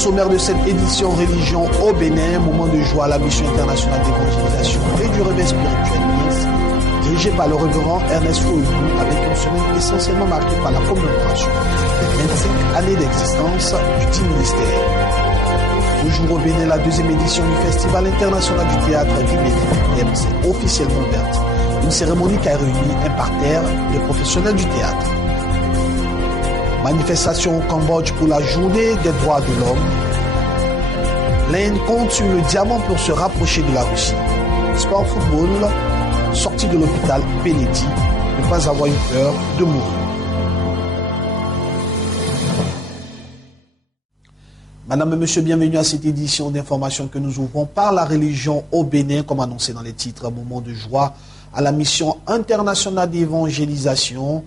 sommaire de cette édition Religion au Bénin, moment de joie à la mission internationale d'évangélisation et du réveil spirituel, dirigé par le révérend Ernest Ouénou, avec une semaine essentiellement marquée par la commémoration des 25 années d'existence du dit ministère. Toujours au Bénin, la deuxième édition du Festival international du théâtre du Bénin s'est officiellement ouverte. Une cérémonie qui a réuni un parterre des professionnels du théâtre. Manifestation au Cambodge pour la journée des droits de l'homme. L'Inde compte sur le diamant pour se rapprocher de la Russie. Sport football, sortie de l'hôpital Benetti, ne pas avoir eu peur de mourir. Madame et monsieur, bienvenue à cette édition d'information que nous ouvrons par la religion au Bénin, comme annoncé dans les titres, moment de joie à la mission internationale d'évangélisation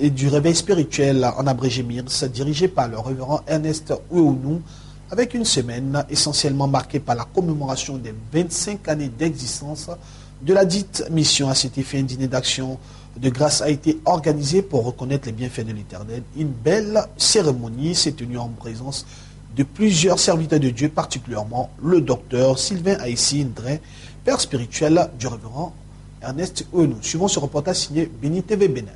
et du réveil spirituel en abrégé MIRS, dirigé par le révérend Ernest Ouénou, avec une semaine essentiellement marquée par la commémoration des 25 années d'existence de la dite mission. À cet effet, un dîner d'action de grâce a été organisé pour reconnaître les bienfaits de l'Éternel. Une belle cérémonie s'est tenue en présence de plusieurs serviteurs de Dieu, particulièrement le docteur Sylvain Aïssi Ndré, père spirituel du révérend Ernest Ouénou. Suivons ce reportage signé Béni TV Bénin.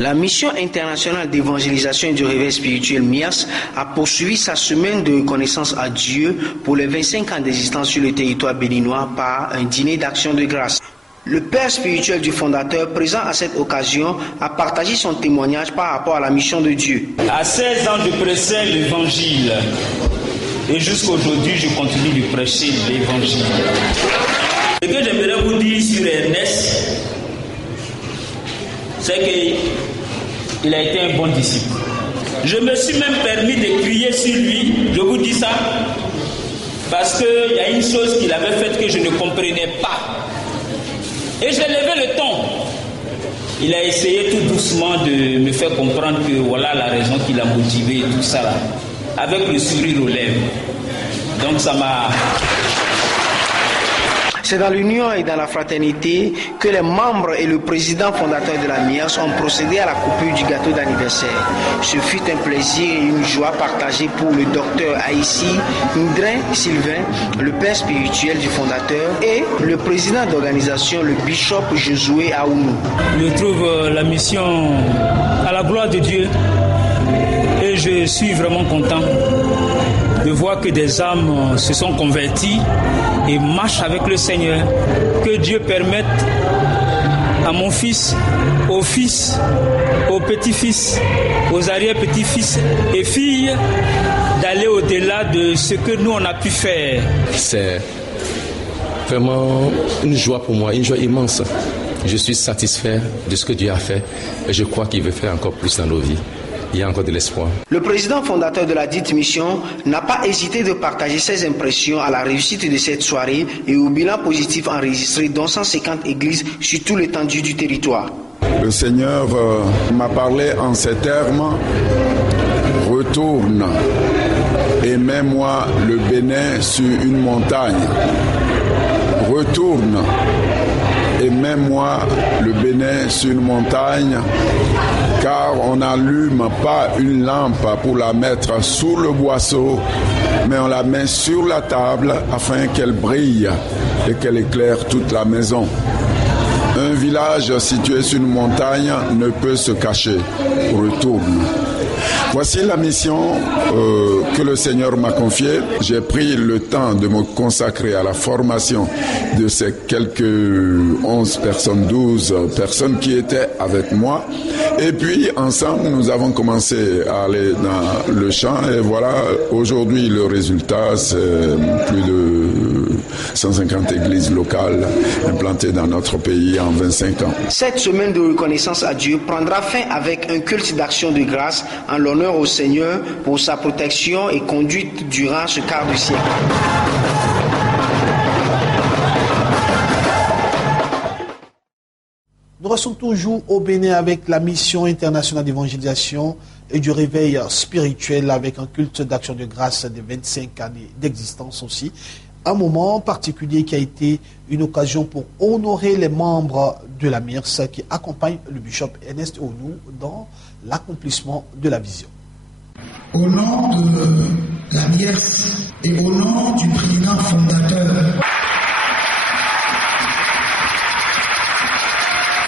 La mission internationale d'évangélisation et du réveil spirituel MIAS a poursuivi sa semaine de reconnaissance à Dieu pour les 25 ans d'existence sur le territoire béninois par un dîner d'action de grâce. Le père spirituel du fondateur, présent à cette occasion, a partagé son témoignage par rapport à la mission de Dieu. À 16 ans, je prêchais l'évangile. Et jusqu'à aujourd'hui, je continue de prêcher l'évangile. Ce que j'aimerais vous dire sur Ernest, c'est qu'il a été un bon disciple. Je me suis même permis de crier sur lui, je vous dis ça, parce qu'il y a une chose qu'il avait faite que je ne comprenais pas. Et j'ai levé le ton. Il a essayé tout doucement de me faire comprendre que voilà la raison qui l'a motivé et tout ça là, avec le sourire aux lèvres. Donc ça m'a... C'est dans l'union et dans la fraternité que les membres et le président fondateur de la MIAS ont procédé à la coupure du gâteau d'anniversaire. Ce fut un plaisir et une joie partagée pour le docteur Aïssi Ndré Sylvain, le père spirituel du fondateur, et le président d'organisation, le bishop Josué Aounou. Je trouve la mission à la gloire de Dieu et je suis vraiment content de voir que des âmes se sont converties et marchent avec le Seigneur. Que Dieu permette à mon fils, aux fils, aux petits-fils, aux arrière-petits-fils et filles d'aller au-delà de ce que nous on a pu faire. C'est vraiment une joie pour moi, une joie immense. Je suis satisfait de ce que Dieu a fait et je crois qu'il veut faire encore plus dans nos vies. Il y a encore de l'espoir. Le président fondateur de la dite mission n'a pas hésité de partager ses impressions à la réussite de cette soirée et au bilan positif enregistré dans 150 églises sur tout l'étendue du territoire. Le Seigneur m'a parlé en ces termes: retourne et mets-moi le Bénin sur une montagne. Retourne et mets-moi le Bénin sur une montagne, car on n'allume pas une lampe pour la mettre sous le boisseau, mais on la met sur la table afin qu'elle brille et qu'elle éclaire toute la maison. Un village situé sur une montagne ne peut se cacher. Retourne. Voici la mission que le Seigneur m'a confiée. J'ai pris le temps de me consacrer à la formation de ces quelques 11 personnes, 12 personnes qui étaient avec moi. Et puis, ensemble, nous avons commencé à aller dans le champ. Et voilà, aujourd'hui, le résultat, c'est plus de 150 églises locales implantées dans notre pays en 25 ans. Cette semaine de reconnaissance à Dieu prendra fin avec un culte d'action de grâce en l'honneur au Seigneur pour sa protection et conduite durant ce quart de siècle. Nous restons toujours au Bénin avec la mission internationale d'évangélisation et du réveil spirituel avec un culte d'action de grâce des 25 années d'existence aussi. Un moment particulier qui a été une occasion pour honorer les membres de la MIRS qui accompagnent le bishop Ernest Ouénou dans l'accomplissement de la vision. Au nom de la MIERS et au nom du président fondateur,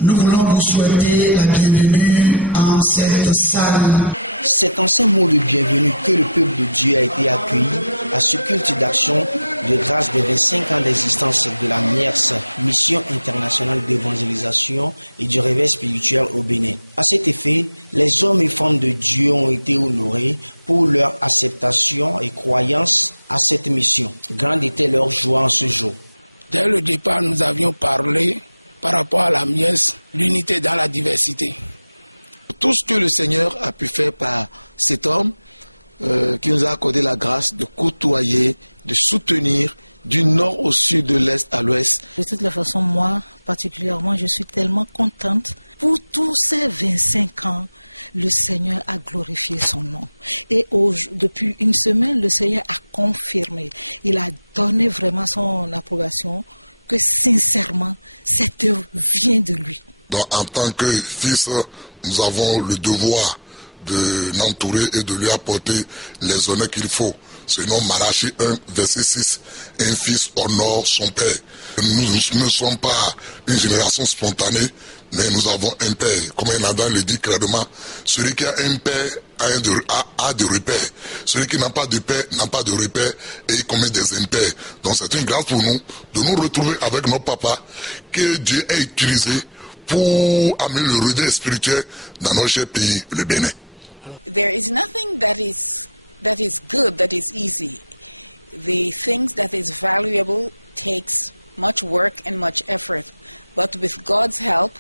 nous voulons vous souhaiter la bienvenue en cette salle. C'est en ces mots de bienvenue que le peuple de Dieu a été accueilli à ce culte d'action de grâce des 25 ans d'existence de la MIERS, Mission internationale d'évangélisation et du réveil spirituel au Bénin. À cet effet, les hommes et femmes de Dieu ont été honorés pour leur acceptation et croyance à cette mission. Grande était leur joie en ce jour. Dès le départ, nous avions parlé par rapport à la MIERS, l'unité dans la diversité. Tout ce que le Seigneur a pu faire par cet homme qui nous a accordé la grâce de côtoyer, de soutenir du nord au sud, de l'est à l'ouest. De toute façon, moi, particulièrement, je suis tellement contente. Pour tous ces 25 ans, le Seigneur a glorifié son nom. Et depuis une semaine, le Seigneur a confirmé. Il a donné vraiment son approbation que sincèrement, cette œuvre vient de lui. Donc, en tant que fils, nous avons le devoir de l'entourer et de lui apporter les honneurs qu'il faut. Sinon, Malachie 1, verset 6, un fils honore son père. Nous ne sommes pas une génération spontanée, mais nous avons un père. Comme Nathan le dit clairement, celui qui a un père a des repères. Celui qui n'a pas de père n'a pas de repères et il commet des impairs. Donc c'est une grâce pour nous de nous retrouver avec nos papas que Dieu a utilisé pour amener le redressement spirituel dans notre cher pays, le Bénin. There is nothing that is good, that is easy. The things that is valuable takes much work and much effort. But with God's help,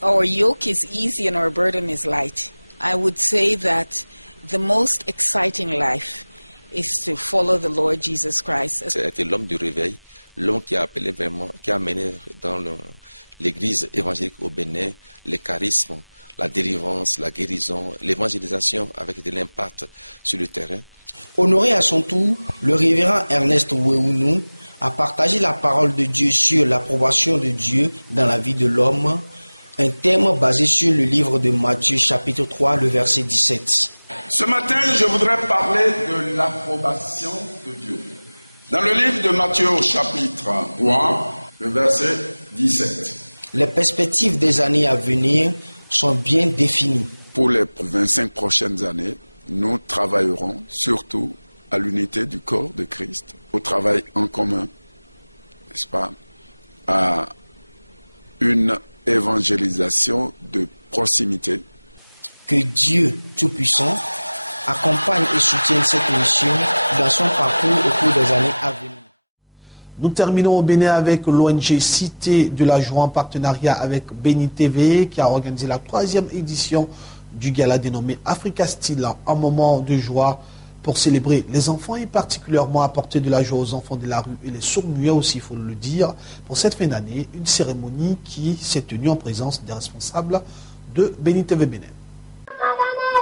our yoke is easy and our burden is light. I would say that the most exciting life is to follow the Lord Jesus Christ. C'était l'homme du réveil, l'homme qui a appelé vraiment, qui a mené dans l'église évangélique au Bénin les charismes, la délivrance, la guérison, l'évangélisation avec de l'impact sur le terrain. Honoré à son tour, le révérend Ernest Ouéounou a partagé la parole de Dieu sur l'approbation de Dieu dans la vie de l'homme, un thème basé sur le livre de Matthieu chapitre 3, le verset 17. Ce matin, je voudrais parler de l'approbation de Dieu. Dans le livre de Matthieu chapitre 3, le verset 17. Les perspectives des années à venir sont bien définies. Pour les 25 prochaines années, nous travaillerons surtout à l'unité du corps de Christ, au travail en commun, n'est-ce pas, à une évangélisation de proximité. Que Dieu Tout-Puissant accompagne et soutienne cette mission dans son parcours au cours des années à venir. Nous terminons au Bénin avec l'ONG Cité de la Joie en partenariat avec Béni TV qui a organisé la 3e édition du gala dénommé Africa Style, un moment de joie pour célébrer les enfants et particulièrement apporter de la joie aux enfants de la rue et les sourds-muets aussi, il faut le dire. Pour cette fin d'année, une cérémonie qui s'est tenue en présence des responsables de Béni TV Bénin.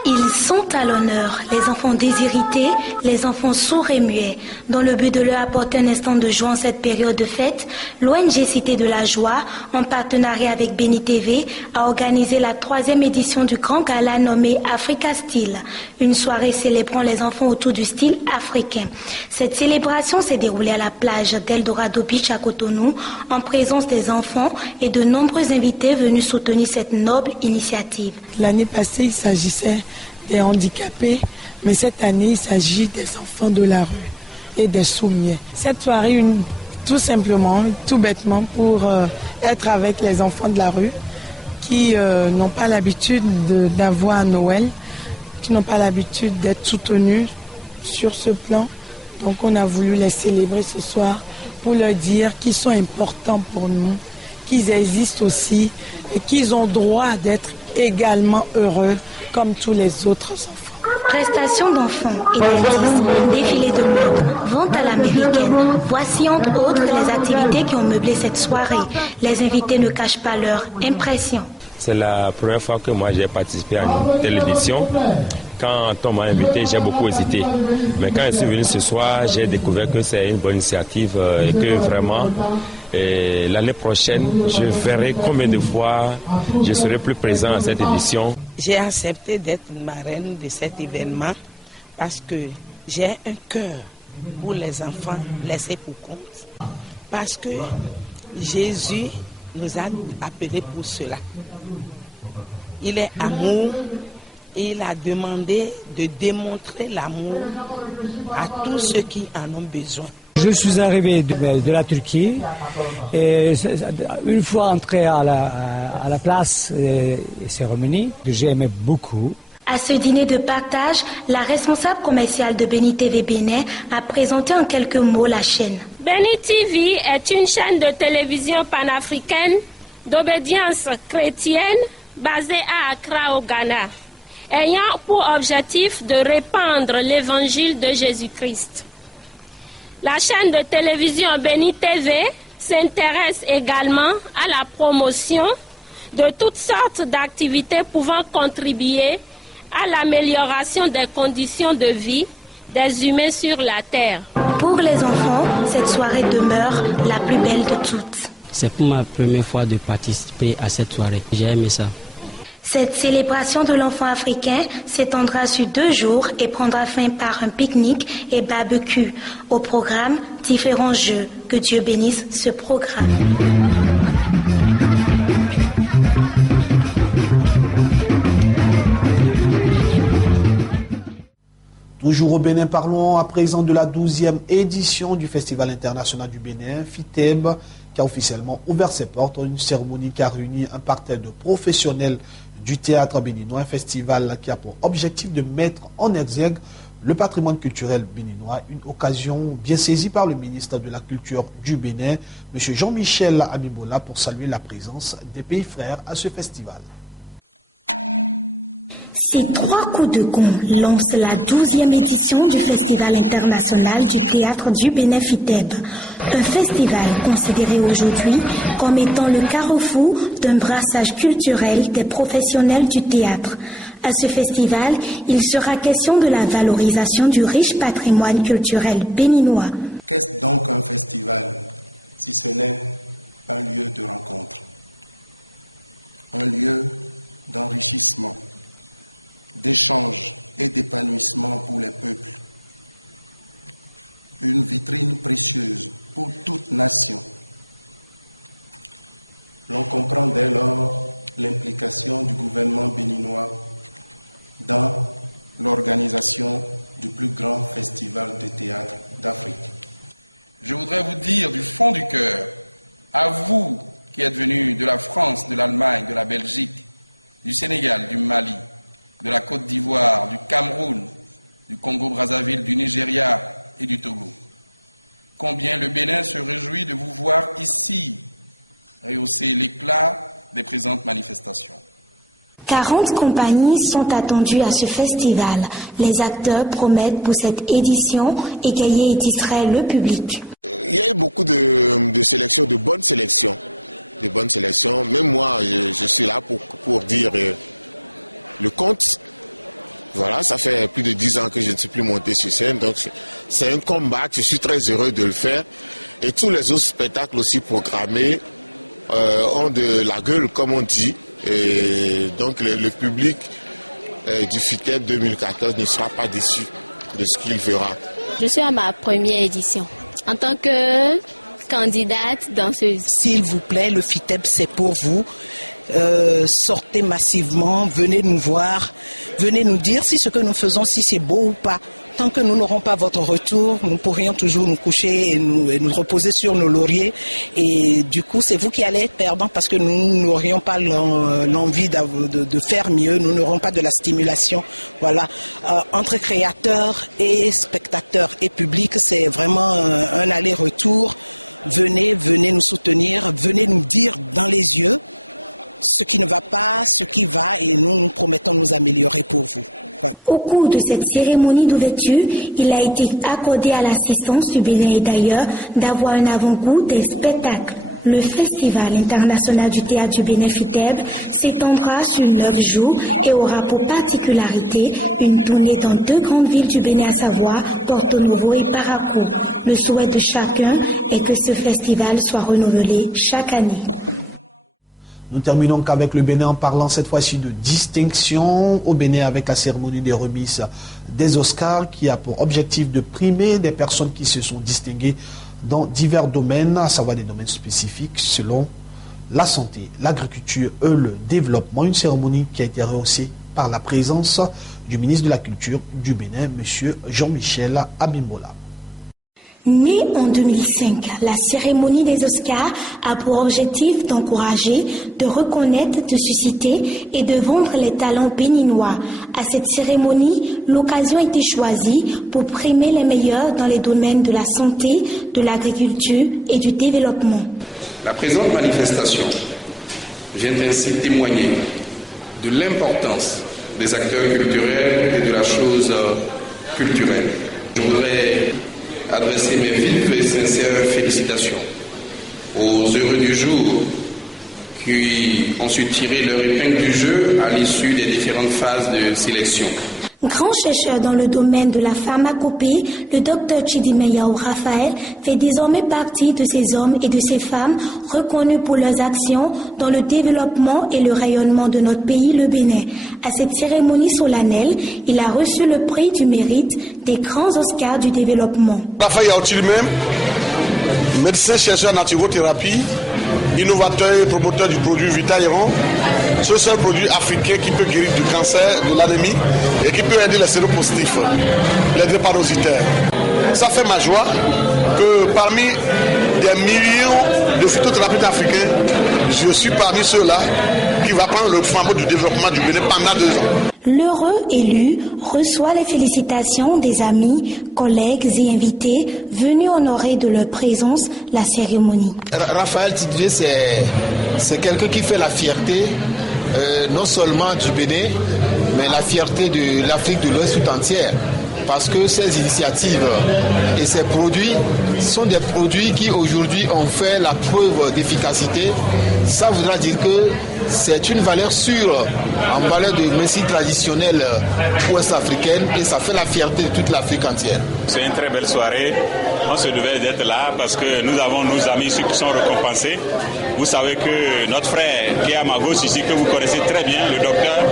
Ils sont à l'honneur, les enfants déshérités, les enfants sourds et muets. Dans le but de leur apporter un instant de joie en cette période de fête, l'ONG Cité de la Joie, en partenariat avec Béni TV, a organisé la 3e édition du grand gala nommé Africa Style, une soirée célébrant les enfants autour du style africain. Cette célébration s'est déroulée à la plage d'Eldorado Beach à Cotonou, en présence des enfants et de nombreux invités venus soutenir cette noble initiative. L'année passée, il s'agissait des handicapés, mais cette année, il s'agit des enfants de la rue et des sourds-muets. Cette soirée, tout simplement, tout bêtement, pour être avec les enfants de la rue qui n'ont pas l'habitude d'avoir un Noël, qui n'ont pas l'habitude d'être soutenus sur ce plan. Donc on a voulu les célébrer ce soir pour leur dire qu'ils sont importants pour nous, qu'ils existent aussi et qu'ils ont droit d'être également heureux comme tous les autres enfants. Prestations d'enfants et d'artistes, défilés de mode, vente à l'américaine. Voici entre autres les activités qui ont meublé cette soirée. Les invités ne cachent pas leur impression. C'est la première fois que moi j'ai participé à une telle édition. Quand on m'a invité, j'ai beaucoup hésité. Mais quand je suis venu ce soir, j'ai découvert que c'est une bonne initiative et que vraiment, l'année prochaine, je verrai combien de fois je serai plus présent à cette édition. J'ai accepté d'être marraine de cet événement parce que J'ai un cœur pour les enfants laissés pour compte parce que Jésus nous a appelés pour cela. Il est amour et il a demandé de démontrer l'amour à tous ceux qui en ont besoin. Je suis arrivé de la Turquie et une fois entré à la place cérémonie, que j'ai aimé beaucoup. À ce dîner de partage, la responsable commerciale de Béni TV Bénin a présenté en quelques mots la chaîne. Béni TV est une chaîne de télévision panafricaine d'obédience chrétienne basée à Accra au Ghana, ayant pour objectif de répandre l'évangile de Jésus-Christ. La chaîne de télévision Béni TV s'intéresse également à la promotion de toutes sortes d'activités pouvant contribuer à l'amélioration des conditions de vie des humains sur la terre. Pour les enfants, cette soirée demeure la plus belle de toutes. C'est pour ma première fois de participer à cette soirée. J'ai aimé ça. Cette célébration de l'enfant africain s'étendra sur 2 jours et prendra fin par un pique-nique et barbecue. Au programme, différents jeux. Que Dieu bénisse ce programme. Toujours au Bénin, parlons à présent de la 12e édition du Festival international du Bénin, FITEB, qui a officiellement ouvert ses portes. Une cérémonie qui a réuni un parterre de professionnels du théâtre béninois, un festival qui a pour objectif de mettre en exergue le patrimoine culturel béninois, une occasion bien saisie par le ministre de la Culture du Bénin, M. Jean-Michel Amibola, pour saluer la présence des pays frères à ce festival. Ces 3 coups de gong lancent la 12e édition du Festival international du théâtre du Bénin FITEB. Un festival considéré aujourd'hui comme étant le carrefour d'un brassage culturel des professionnels du théâtre. À ce festival, il sera question de la valorisation du riche patrimoine culturel béninois. Qu'est-ce donc un festival, si ce n'est un lieu de rencontre, un lieu d'enrichissement, d'échange et d'épanouissement pour les peuples, une vitrine précieuse pour toute nation. L'on comprend dès lors l'implication du gouvernement béninois dans l'organisation du plus grand festival de théâtre d'Afrique. Je voudrais vous dire du fond du cœur, à vous qui êtes venus de la France, de l'Allemagne, de la Belgique, du Sénégal, du Mali, de la Côte d'Ivoire, du Cameroun, du Congo-Brazzaville, du Nigeria et du Togo. Combien le Bénin se réjouit de vous voir ici, rehausser l'éclat des présentes manifestations. 40 compagnies sont attendues à ce festival. Les acteurs promettent pour cette édition égayer et distraire le public. Il y a eu beaucoup de sélections, de bonnes sélections. Même moi, je suis là pour dire le compte. Voilà, ça fait plus de 10 ans que je ne suis plus monté sur scène, donc c'est un comeback, je suis très heureux de le faire. Et tous les autres spectacles aussi programmés ont de la gueule, comme on dit. Et donc le public du FITEB 2014 ne sera pas déçu de ce qu'il verra. Je suis à ma première édition en tant que candidate danseuse. S'il vous plaît, le FITEB c'est pour vous. Sortez massivement, venez nous voir, venez nous dire si ce que nous faisons, si c'est beau ou pas. Tant que nous n'aurons pas votre retour, nous pourrions toujours nous coucher et nous reposer sur nos lauriers. Et du coup, c'est vous qui allez être perdants parce que nous n'aurions pas l'envie de faire mieux, nous n'aurons pas de la stimulation. Voilà. Entre créateurs et spectateurs et public, c'est vraiment un aller-retour. Venez nous soutenir, venez nous dire dans les yeux ce qui ne va pas, ce qui va, et nous promettons nous améliorer pour vous. Ouais. Au cours de cette cérémonie d'ouverture, il a été accordé à l'assistance du Bénin et d'ailleurs d'avoir un avant-goût des spectacles. Le Festival international du théâtre du Bénin FITEB s'étendra sur 9 jours et aura pour particularité une tournée dans 2 grandes villes du Bénin, à savoir Porto Novo et Parakou. Le souhait de chacun est que ce festival soit renouvelé chaque année. Nous terminons qu'avec le Bénin en parlant cette fois-ci de distinction au Bénin avec la cérémonie des remises des Oscars qui a pour objectif de primer des personnes qui se sont distinguées dans divers domaines, à savoir des domaines spécifiques selon la santé, l'agriculture et le développement. Une cérémonie qui a été rehaussée par la présence du ministre de la Culture du Bénin, M. Jean-Michel Abimbola. Née en 2005, la cérémonie des Oscars a pour objectif d'encourager, de reconnaître, de susciter et de vendre les talents béninois. À cette cérémonie, l'occasion a été choisie pour primer les meilleurs dans les domaines de la santé, de l'agriculture et du développement. La présente manifestation vient ainsi témoigner de l'importance des acteurs culturels et de la chose culturelle. Je voudrais adresser mes vives et sincères félicitations aux heureux du jour qui ont su tirer leur épingle du jeu à l'issue des différentes phases de sélection. Grand chercheur dans le domaine de la pharmacopée, le docteur Chidime Yao Raphaël fait désormais partie de ces hommes et de ces femmes reconnus pour leurs actions dans le développement et le rayonnement de notre pays, le Bénin. À cette cérémonie solennelle, il a reçu le prix du mérite des grands Oscars du développement. Raphaël Yao Chidime, médecin chercheur en naturothérapie, innovateur et promoteur du produit Vitairon, ce seul produit africain qui peut guérir du cancer, de l'anémie et qui peut aider les séropositifs, les drépanocytaires. Ça fait ma joie que parmi des millions de phytothérapeutes africains, je suis parmi ceux-là qui va prendre le flambeau du développement du Bénin pendant 2 ans. L'heureux élu reçoit les félicitations des amis, collègues et invités venus honorer de leur présence la cérémonie. Raphaël Tidje, c'est quelqu'un qui fait la fierté non seulement du Bénin, mais la fierté de l'Afrique de l'Ouest tout entière. Parce que ces initiatives et ces produits sont des produits qui aujourd'hui ont fait la preuve d'efficacité. Ça voudra dire que c'est une valeur sûre en valeur de médecine traditionnelle ouest-africaine et ça fait la fierté de toute l'Afrique entière. C'est une très belle soirée. On se devait d'être là parce que nous avons nos amis ceux qui sont récompensés. Vous savez que notre frère qui est à ma gauche ici, que vous connaissez très bien, le docteur,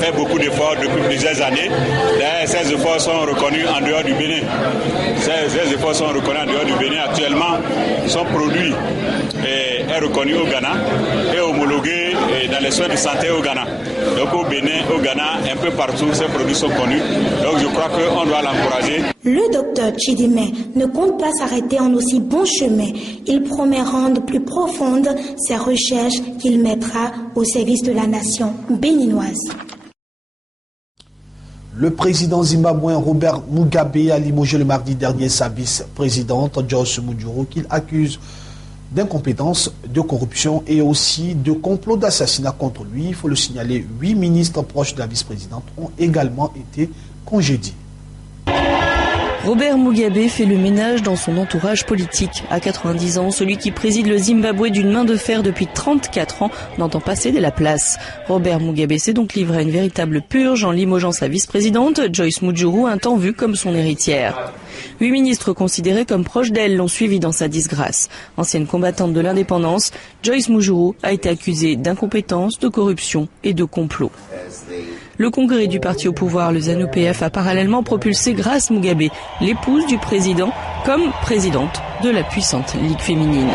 fait beaucoup d'efforts depuis plusieurs années. D'ailleurs, ces efforts sont reconnus en dehors du Bénin. Ces efforts sont reconnus en dehors du Bénin. Actuellement, son produit est reconnu au Ghana et homologué dans les soins de santé au Ghana. Donc au Bénin, au Ghana, un peu partout, ces produits sont connus. Donc je crois qu'on doit l'encourager. Le docteur Chidime ne compte pas s'arrêter en aussi bon chemin. Il promet rendre plus profondes ses recherches qu'il mettra au service de la nation béninoise. Le président zimbabwéen Robert Mugabe a limogé le mardi dernier sa vice-présidente Joyce Mujuru qu'il accuse d'incompétence, de corruption et aussi de complot d'assassinat contre lui. Il faut le signaler, 8 ministres proches de la vice-présidente ont également été congédiés. Robert Mugabe fait le ménage dans son entourage politique. À 90 ans, celui qui préside le Zimbabwe d'une main de fer depuis 34 ans n'entend pas céder la place. Robert Mugabe s'est donc livré à une véritable purge en limogeant sa vice-présidente, Joyce Mujuru, un temps vue comme son héritière. 8 ministres considérés comme proches d'elle l'ont suivi dans sa disgrâce. Ancienne combattante de l'indépendance, Joyce Mujuru a été accusée d'incompétence, de corruption et de complot. Le congrès du parti au pouvoir, le ZANU-PF, a parallèlement propulsé Grace Mugabe, l'épouse du président, comme présidente de la puissante Ligue féminine.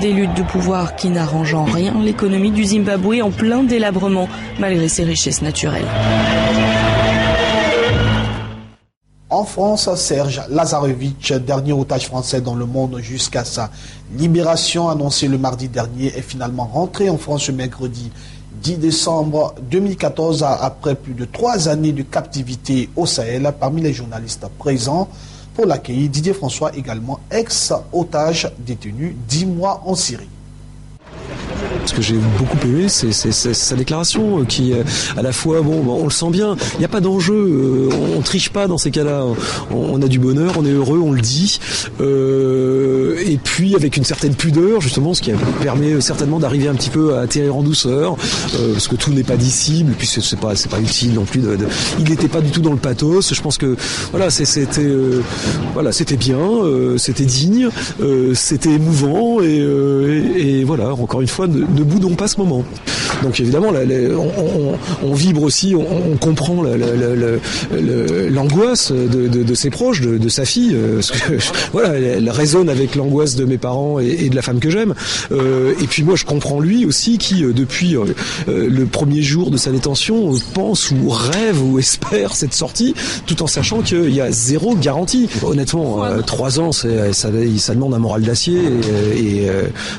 Des luttes de pouvoir qui n'arrangent en rien l'économie du Zimbabwe en plein délabrement, malgré ses richesses naturelles. En France, Serge Lazarevic, dernier otage français dans le monde jusqu'à sa libération annoncée le mardi dernier, est finalement rentré en France ce mercredi 10 décembre 2014 après plus de 3 années de captivité au Sahel. Parmi les journalistes présents pour l'accueillir, Didier François, également ex-otage détenu 10 mois en Syrie. Ce que j'ai beaucoup aimé, c'est sa déclaration qui, à la fois, on le sent bien, il n'y a pas d'enjeu, on triche pas dans ces cas-là, on a du bonheur, on est heureux, on le dit, et puis avec une certaine pudeur, justement, ce qui permet certainement d'arriver un petit peu à atterrir en douceur, parce que tout n'est pas dissible, et puis c'est pas utile non plus il n'était pas du tout dans le pathos. Je pense que voilà, c'était bien, c'était digne, c'était émouvant, et voilà, encore une fois, ne boudons pas ce moment. Donc évidemment, on vibre aussi, on comprend l'angoisse de ses proches, de sa fille. Parce que, voilà, elle résonne avec l'angoisse de mes parents et de la femme que j'aime. Et puis moi, je comprends lui aussi qui, depuis le premier jour de sa détention, pense ou rêve ou espère cette sortie, tout en sachant qu'il y a zéro garantie. Honnêtement, 3 ans, ça demande un moral d'acier.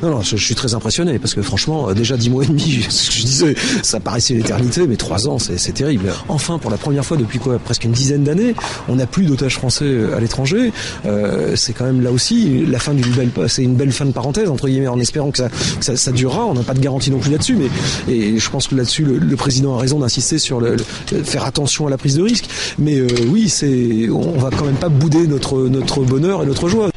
Non, je suis très impressionné parce que franchement, déjà 10 mois et demi, ce que je disais, ça paraissait l'éternité, mais 3 ans, c'est terrible. Enfin, pour la première fois depuis presque une dizaine d'années, on n'a plus d'otages français à l'étranger. C'est quand même là aussi la fin c'est une belle fin de parenthèse entre guillemets, en espérant que ça durera. On n'a pas de garantie non plus là-dessus, et je pense que là-dessus le président a raison d'insister sur faire attention à la prise de risque. Mais oui, on va quand même pas bouder notre bonheur et notre joie.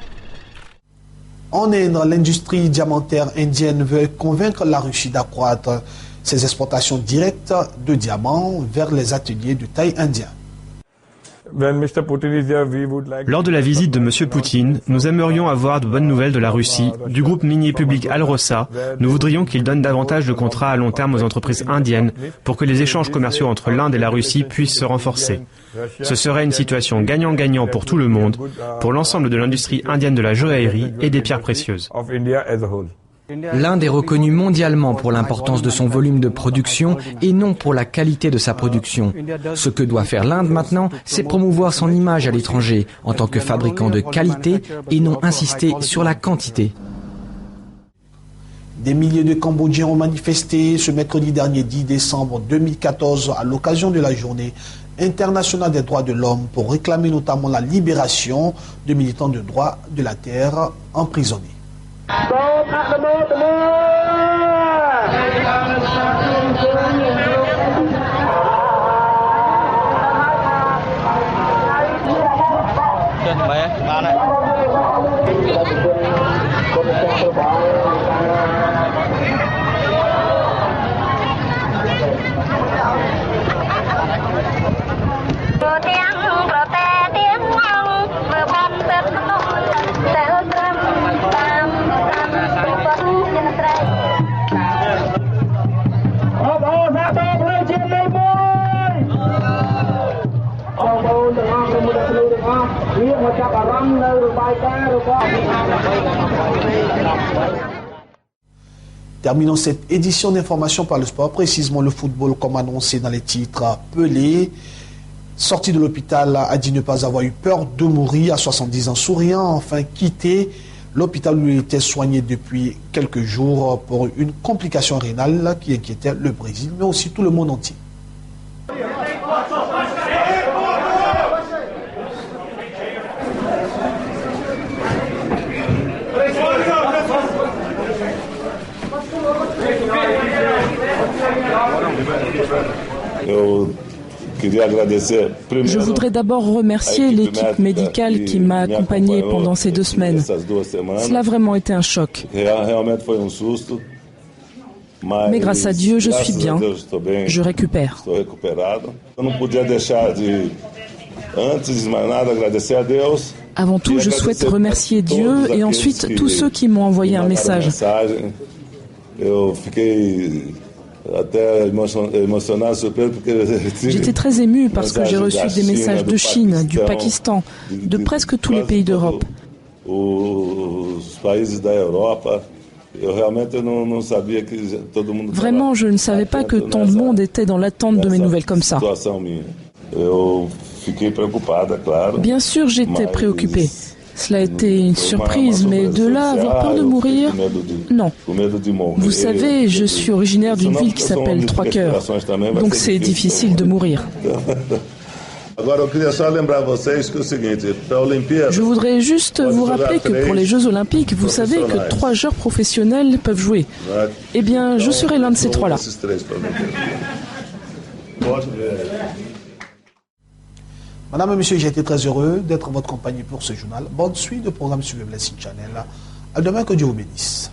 En Inde, l'industrie diamantaire indienne veut convaincre la Russie d'accroître ses exportations directes de diamants vers les ateliers de taille indiens. Lors de la visite de M. Poutine, nous aimerions avoir de bonnes nouvelles de la Russie. Du groupe minier public Alrosa, nous voudrions qu'il donne davantage de contrats à long terme aux entreprises indiennes pour que les échanges commerciaux entre l'Inde et la Russie puissent se renforcer. Ce serait une situation gagnant-gagnant pour tout le monde, pour l'ensemble de l'industrie indienne de la joaillerie et des pierres précieuses. L'Inde est reconnue mondialement pour l'importance de son volume de production et non pour la qualité de sa production. Ce que doit faire l'Inde maintenant, c'est promouvoir son image à l'étranger en tant que fabricant de qualité et non insister sur la quantité. Des milliers de Cambodgiens ont manifesté ce mercredi dernier 10 décembre 2014 à l'occasion de la journée internationale des droits de l'homme pour réclamer notamment la libération de militants de droits de la terre emprisonnés. Terminons cette édition d'information par le sport, précisément le football comme annoncé dans les titres. Pelé, sorti de l'hôpital, a dit ne pas avoir eu peur de mourir à 70 ans, souriant, enfin quitté l'hôpital où il était soigné depuis quelques jours pour une complication rénale qui inquiétait le Brésil, mais aussi tout le monde entier. Je voudrais d'abord remercier l'équipe médicale qui m'a accompagné pendant ces 2 semaines. Cela a vraiment été un choc. Mais grâce à Dieu, je suis bien. Je récupère. Avant tout, je souhaite remercier Dieu et ensuite tous ceux qui m'ont envoyé un message. J'étais très ému parce que j'ai reçu des messages de Chine, du Pakistan, de presque tous les pays d'Europe. Vraiment, je ne savais pas que tant de monde était dans l'attente de mes nouvelles comme ça. Bien sûr, j'étais préoccupé. Cela a été une surprise, mais de là, avoir peur de mourir, non. Vous savez, je suis originaire d'une ville qui s'appelle Trois-Cœurs, donc c'est difficile de mourir. Je voudrais juste vous rappeler que pour les Jeux Olympiques, vous savez que 3 joueurs professionnels peuvent jouer. Eh bien, je serai l'un de ces 3-là. Madame et monsieur, j'ai été très heureux d'être en votre compagnie pour ce journal. Bonne suite de programme sur le Blessing Channel. À demain, que Dieu vous bénisse.